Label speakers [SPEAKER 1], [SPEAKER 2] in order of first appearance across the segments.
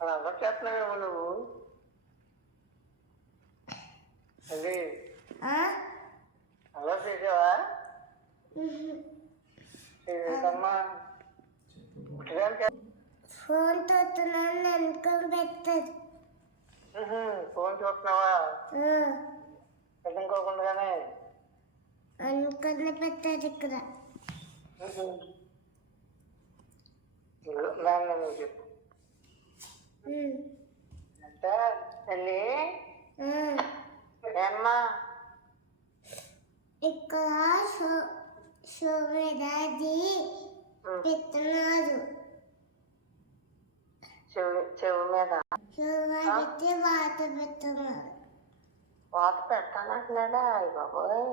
[SPEAKER 1] అలా చేస్తున్నావేమో నువ్వు? అది? అలా చేసావా?
[SPEAKER 2] ఫోన్ చూస్తున్నాను అనుకుని పెట్టదు
[SPEAKER 1] ఫోన్ చూస్తున్నావా?
[SPEAKER 2] ఆ,
[SPEAKER 1] చదువుకోకుండానే
[SPEAKER 2] అనుకుని పెట్టదు ఇక్కడ.
[SPEAKER 1] నాన్న నువ్వు చెప్పు. అంటే తల్లి ఏమ్మా?
[SPEAKER 2] ఇక్కడ అది పెట్టున్నారు
[SPEAKER 1] చెవి మీద?
[SPEAKER 2] పెట్టి వాత పెట్టున్నారు
[SPEAKER 1] వాత పెడతానంటున్నాడా? అయ్య బాబోయ్.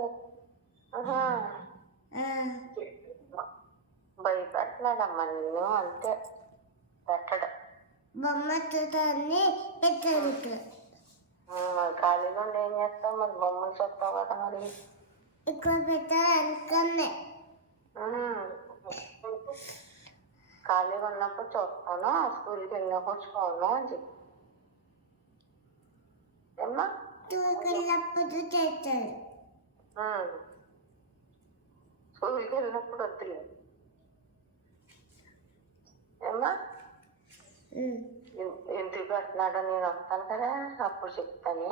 [SPEAKER 1] నిన్ను అంతే. పెట్టడు.
[SPEAKER 2] బొమ్మ చూడాలని పెట్టారు ఇక్కడ
[SPEAKER 1] మరి ఖాళీగా ఉండి ఏం చేస్తావు? మరి బొమ్మలు చూస్తావు కదా మరి.
[SPEAKER 2] ఇక్కడ
[SPEAKER 1] ఉమ్. ఖాళీగా ఉన్నప్పుడు చూస్తాను. స్కూల్కి వెళ్ళినప్పుడు చూడను అని చెప్పి. ఏమ్మా?
[SPEAKER 2] తూకెళ్ళప్పుడు.
[SPEAKER 1] స్కూల్కి వెళ్ళినప్పుడు వద్దులే. ఎన్- ఎందుకు పెట్టినాడో నేను వస్తాను కదా అప్పుడు చెప్తాను.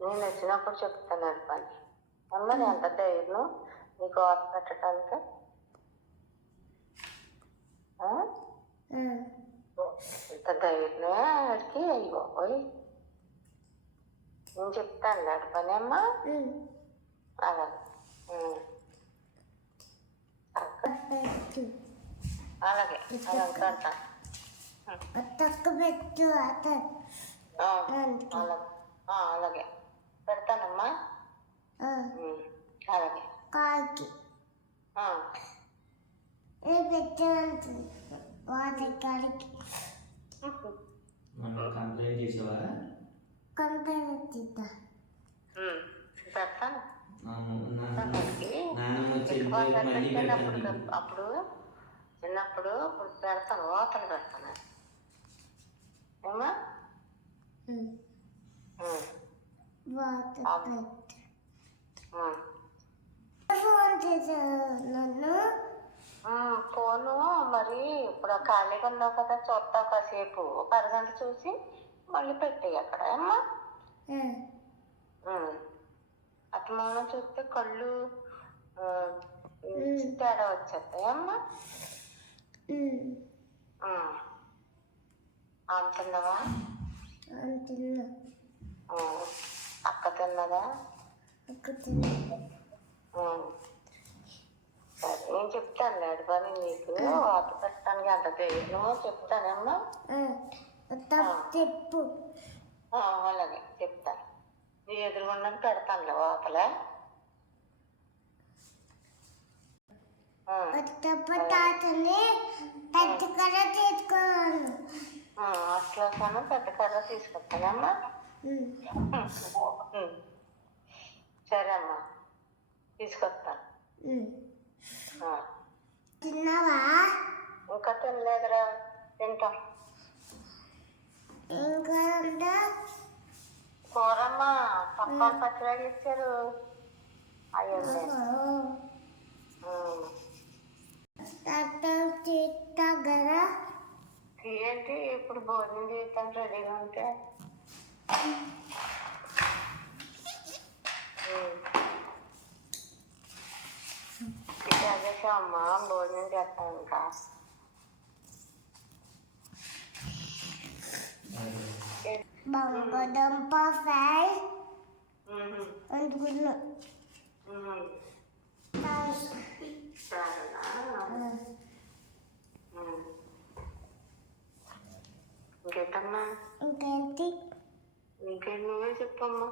[SPEAKER 1] నేను వచ్చినప్పుడు చెప్తాను అది పని. అమ్మా ఎంత ధైర్యం నీకు ఆట పెట్టడానికి. ఎంత ధైర్యమే ఆడికి అయ్యో పోయి నేను చెప్తాను పని అమ్మా. అలాగే
[SPEAKER 2] పెట్టు
[SPEAKER 1] అలాగే అలాగే పెడతాను
[SPEAKER 2] తక్కువ పెట్టు
[SPEAKER 1] అలాగే. పెడతానమ్మా. అలాగే.
[SPEAKER 2] కాకి.
[SPEAKER 1] ఆ,
[SPEAKER 2] నేను పెట్టాను వాటి కాడికి.
[SPEAKER 3] మనం కంప్లైంట్ చేసావా?
[SPEAKER 2] కంపెనీ తిద్దా
[SPEAKER 1] ఉమ్, పెడతాను.
[SPEAKER 3] పెట్టండి
[SPEAKER 1] అప్పుడు చిన్నప్పుడు ఇప్పుడు పెడతాను ఓతలు పెడతాను. ఏమా.
[SPEAKER 2] ఫోన్
[SPEAKER 1] మరి ఇప్పుడు ఖాళీగా ఉన్నావు కదా చూస్తావు కాసేపు. ఒక అరగంట చూసి మళ్ళీ పెట్టేయి అక్కడ. అమ్మా. అట్లా చూస్తే కళ్ళు ఆ, తేడా వచ్చేస్తాయి అమ్మా?
[SPEAKER 2] ఉమ్.
[SPEAKER 1] ఆమె తిన్నవా. అక్క తిన్నదా?
[SPEAKER 2] తిన్నా.
[SPEAKER 1] సరే నేను చెప్తాను లేడు పని నీకు. వాత పెట్టడానికి అంత ధైర్యం చెప్తానమ్మా
[SPEAKER 2] చెప్పు.
[SPEAKER 1] అలాగే చెప్తాను. నీ ఎదురుగుండా పెడతానులే వాతలే.
[SPEAKER 2] తప్పు తాతని పెద్ద కర్ర తీసుకున్నాను
[SPEAKER 1] అట్లా కన్నా పెద్ద కర్ర తీసుకొస్తానమ్మా. సరే అమ్మా తీసుకొస్తాను.
[SPEAKER 2] తిన్నావా?
[SPEAKER 1] ఇంకా తినలేదురా తింటాం.
[SPEAKER 2] ఇంకా?
[SPEAKER 1] కూరమ్మా పప్పాలు పచ్చడి ఇచ్చారు అయ్యండి
[SPEAKER 2] తాత తీస్తా కదా
[SPEAKER 1] ఏంటి ఇప్పుడు భోజనం చేస్తాను రెడీగా ఉంటే. అమ్మా భోజనం చేస్తాను ఇంకా.
[SPEAKER 2] బంగాళదుంప ఫ్రై. అనుకున్నా
[SPEAKER 1] ఇంకేంటమ్మా
[SPEAKER 2] ఇంకేంటి
[SPEAKER 1] ఇంకేం నువ్వే చెప్పమ్మా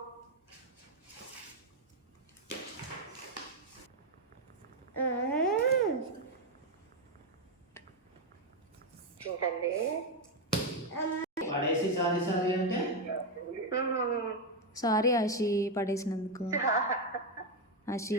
[SPEAKER 1] ఏంటండి
[SPEAKER 3] పడేసి సారీ సారీ అంటే?
[SPEAKER 4] సారీ ఆశి పడేసినందుకు. ఆశి.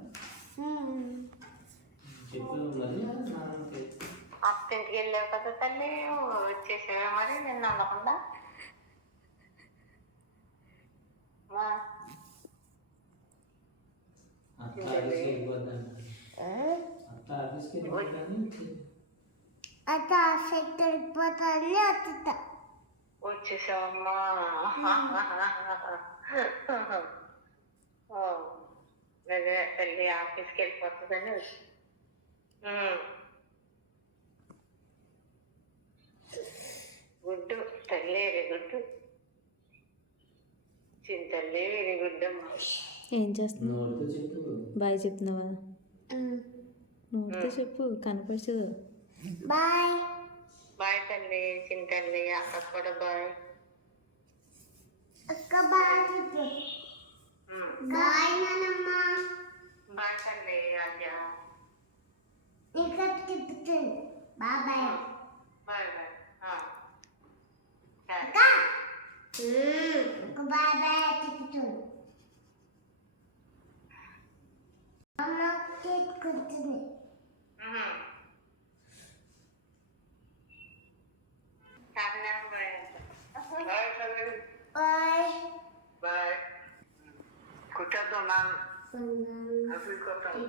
[SPEAKER 1] అత్తింటికి వెళ్ళావు కదా తల్లి వచ్చేసావే మరి? నిన్ను అనకుండా
[SPEAKER 3] అత్త ఆఫీస్కి వెళ్ళిపోతాను. అత్త
[SPEAKER 1] వచ్చేసావమ్మా. తల్లి ఆఫీస్కి వెళ్ళిపోతుందని వచ్చి ఉమ్. గుడ్డు తల్లి వెరీ గుడ్డు. చింతల్లి వెరీ గుడ్ అమ్మా
[SPEAKER 4] ఏం చేస్తున్నావు? బాయ్ చెప్తున్నావా? నోటితో చెప్పు కనపరచదు.
[SPEAKER 2] బాయ్.
[SPEAKER 1] బాయ్ తల్లి చింతల్లి అక్క కూడా బాయ్.
[SPEAKER 2] అక్క బాయ్ చెప్పు. బాయ్ నానమ్మ.
[SPEAKER 1] బాయ్ తల్లి అయ్య
[SPEAKER 2] నీకు తిప్పుతుంది బాబాయ్.
[SPEAKER 1] బాయ్ బాయ్ ఆ. సరే.
[SPEAKER 2] అక్క ఒక బాబాయ్ తిప్పుతుంది అమ్మ తీసుకుంటుంది
[SPEAKER 1] ఉహుం. కాకినాడ బాయ్ బాయ్ తల్లి
[SPEAKER 2] బాయ్
[SPEAKER 1] బాయ్ కూర్చోద్దాం నాన్న ఆఫీస్కి వస్తాను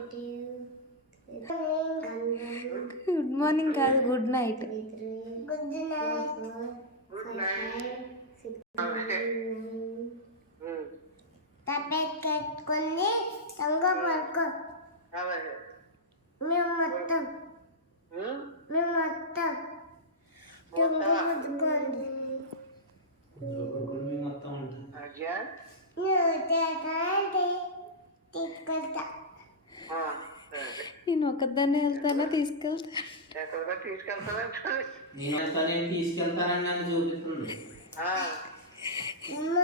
[SPEAKER 4] గుడ్ మార్నింగ్ కాదు good night
[SPEAKER 2] good night
[SPEAKER 1] good night ఉమ్.
[SPEAKER 2] తప్పేట్ కట్టుకొని దొంగ పడుకో
[SPEAKER 1] అలాగే
[SPEAKER 2] మేము మొత్తం
[SPEAKER 1] ఉమ్.
[SPEAKER 2] మేము మొత్తం దొంగ పడుకోండి
[SPEAKER 3] ఇందులో పడుకుని మేము మొత్తం ఉంటుంది
[SPEAKER 1] అయ్యా
[SPEAKER 2] నువ్వు తింటానంటే తీసుకెళ్తా
[SPEAKER 1] ఆ, సరే
[SPEAKER 4] నేను ఒక్కదాన్నే వెళ్తానా తీసుకెళ్తా
[SPEAKER 1] ఎక్కడికో తీసుకెళ్తారా
[SPEAKER 3] నేను వెళ్తాను తీసుకెళ్తానని నన్ను చూపిస్తుంది
[SPEAKER 1] ఆ,
[SPEAKER 2] అమ్మ